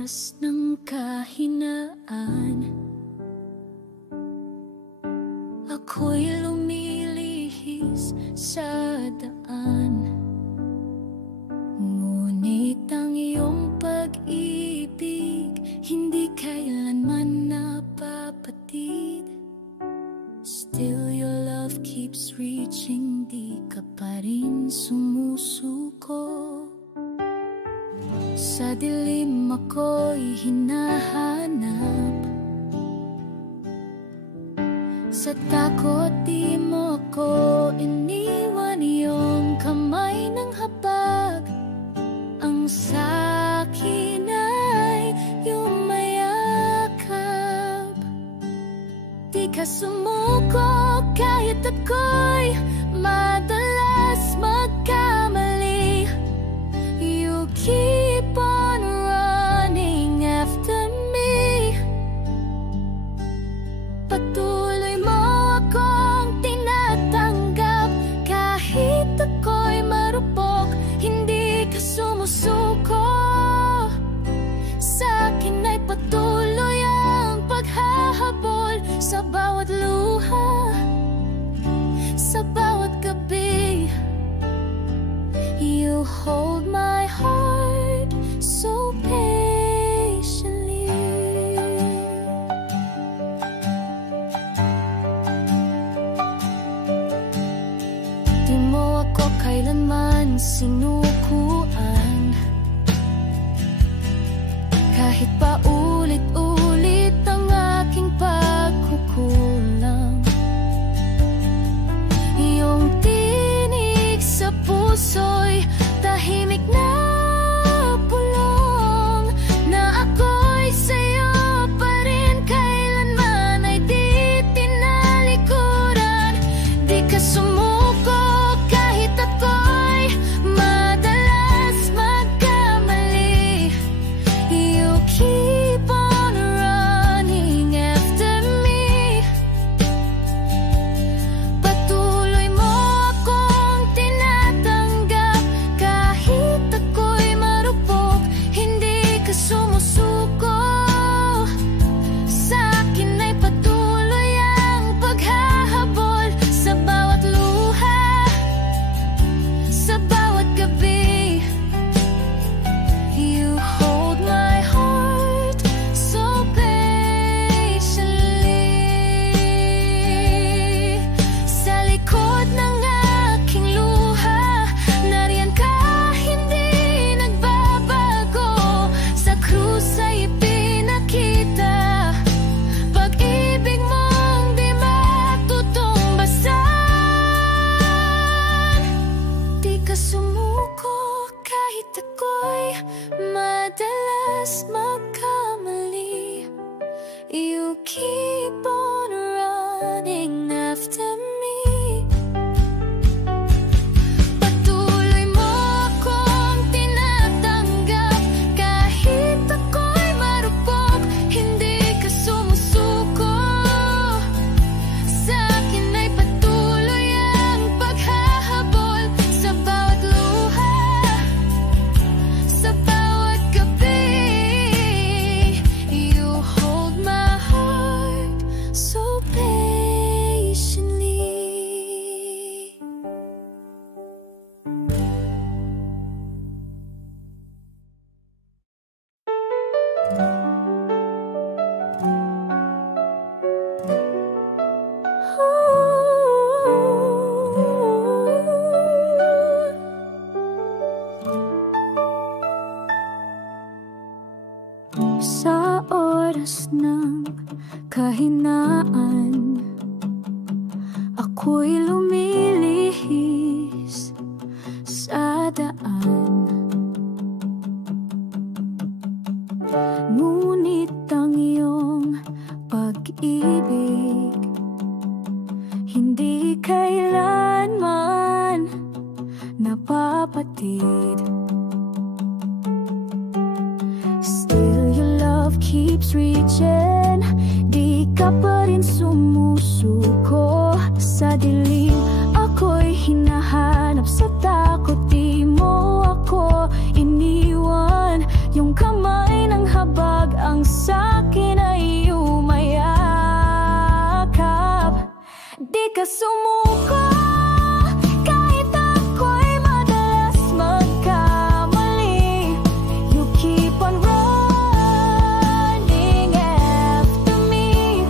oras ng kahinaan, ako'y lumilihis sa daan. Ngunit ang iyong pag-ibig hindi kailanman napapatid. Still your love keeps reaching, di ka pa rin sumusuko. Sa dilim ako'y hinahanap, sa takot di mo ako iniwan. Iyong kamay ng habag, ang sa'kin ay iyong mayakap. Di ka sumuko kahit ako'y madalas magkamali. You keep on running after me. Patuloy mo akong tinatanggap kahit ako'y marupok. Hindi ka sumusuko. Sa'kin ay patuloy ang paghahabol sa bawat luha, sa bawat gabi. You hold my heart so patiently. Di mo ako kailanman sinukuan, kahit pa ulit-ulit ang aking pagkukulang. Iyong tinig sa puso'y tahimik na pulong, na ako'y sa'yo pa rin kailanman ay di tinalikuran. Di ka sumuko kahit ako'y madalas magkamali. You keep on running after me. Patuloy mo akong tinatanggap kahit ako'y marupok. Hindi ka sumusuko. Sa'kin ay patuloy ang paghahabol sa bawat luha, sa bawat gabi. You hold my heart so patiently. Sa likod ng aking luha, nariyan ka, hindi nagbabago. Sa krus ay ipinakita pag-ibig mong di matutumbasan. Di ka sumuko kahit ako'y madalas magkamali. You keep on running after me. Patuloy mo akong tinatanggap kahit ako'y marupok. Hindi ka sumusuko. Sa'kin ay patuloy ang paghahabol sa bawat luha, sa bawat gabi. You hold my heart so patiently. Sa oras ng kahinaan, ako'y lumilihis sa daan. Ngunit ang iyong pag-ibig hindi kailanman napapatid. Still your love keeps reaching, di ka pa rin sumusuko. Sa dilim ako'y hinahanap, sa takot di mo ako iniwan. Yung kamay ng haba ka sumuko. Kahit ako'y madalas magkamali, you keep on running after me.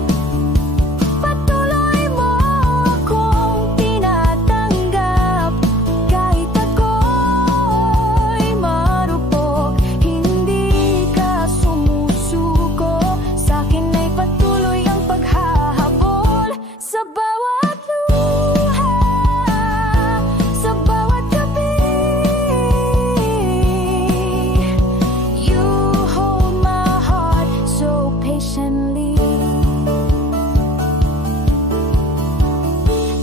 Patuloy mo akong tinatanggap. Kahit ako'y marupok, hindi ka sumusuko. Sa'kin ay patuloy ang paghahabol. Sa bawat luha, sa bawat gabi, you hold my heart so patiently.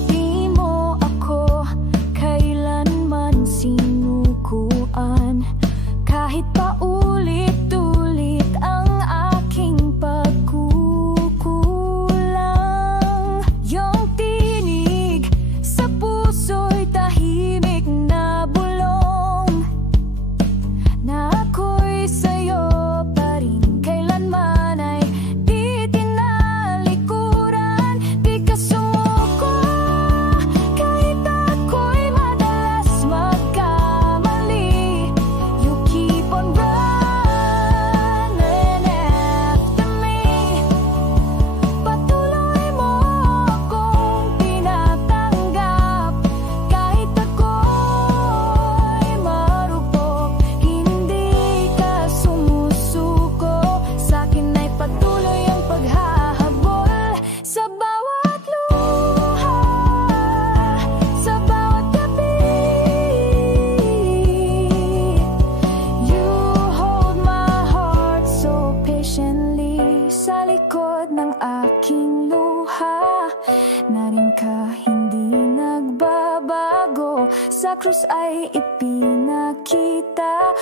Di mo ako kailanman sinukuan, kahit paulit-ulit ang aking pagkukulang. Yung tinig sa puso'y tahimik na bulong, na ako'y sa'yo pa rin kailanman ay di tinalikuran. Di ka sumuko, kahit ako'y madalas magkamali, you keep on running after me. Patuloy mo akong tinatanggap. Kahit ako'y marupok, hindi ka sumusuko. Sa'kin ay patuloy ang paghahabol. Sa bawat luha, sa bawat gabi, you hold my heart so patiently. Sa likod ng aking luha, narin ka, hindi nagbabago. Sa krus ay ipinakita.